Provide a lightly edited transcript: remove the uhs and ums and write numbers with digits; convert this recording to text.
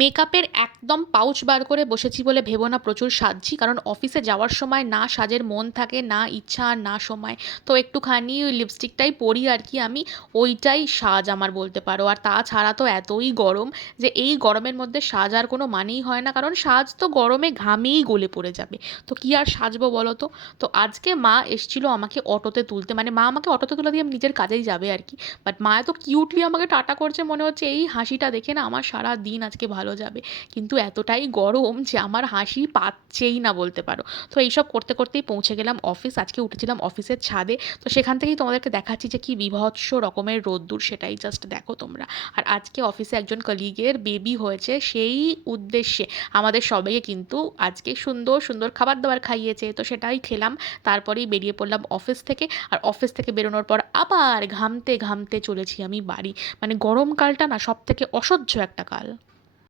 মেকআপের একদম পাউচ বার করে বসেছি বলে ভেবো না প্রচুর সাজছি, কারণ অফিসে যাওয়ার সময় না সাজের মন থাকে, না ইচ্ছা আর না সময়। তো একটুখানি ওই লিপস্টিকটাই পরি আর কি আমি, ওইটাই সাজ আমার বলতে পারো। আর তাছাড়া তো এতই গরম যে এই গরমের মধ্যে সাজার কোনো মানেই হয় না, কারণ সাজ তো গরমে ঘামেই গলে পড়ে যাবে। তো কি আর সাজবো বলো তো। তো আজকে মা এসছিল আমাকে অটোতে তুলতে, মানে মা আমাকে অটোতে তুলে দিয়ে নিজের কাজেই যাবে আর কি। বাট মা এত কিউটলি আমাকে টাটা করছে, মনে হচ্ছে এই হাসিটা দেখে না আমার সারা দিন আজকে ভালো যাবে। কিন্তু এতটাই গরম যে আমার হাসি পাচ্ছেই না বলতে পারো। তো এইসব করতে করতেই পৌঁছে গেলাম অফিস। আজকে উঠেছিলাম অফিসের ছাদে, তো সেখান থেকেই তোমাদেরকে দেখাচ্ছি যে কি বীভৎস রকমের রোদ্দুর, সেটাই জাস্ট দেখো তোমরা। আর আজকে অফিসে একজন কলিগের বেবি হয়েছে, সেই উদ্দেশ্যে আমাদের সবাইকে কিন্তু আজকে সুন্দর সুন্দর খাবার দাবার খাইয়েছে, তো সেটাই খেলাম। তারপরেই বেরিয়ে পড়লাম অফিস থেকে। আর অফিস থেকে বেরোনোর পর আবার ঘামতে ঘামতে চলেছি আমি বাড়ি। মানে গরমকালটা না সব থেকে অসহ্য একটা কাল।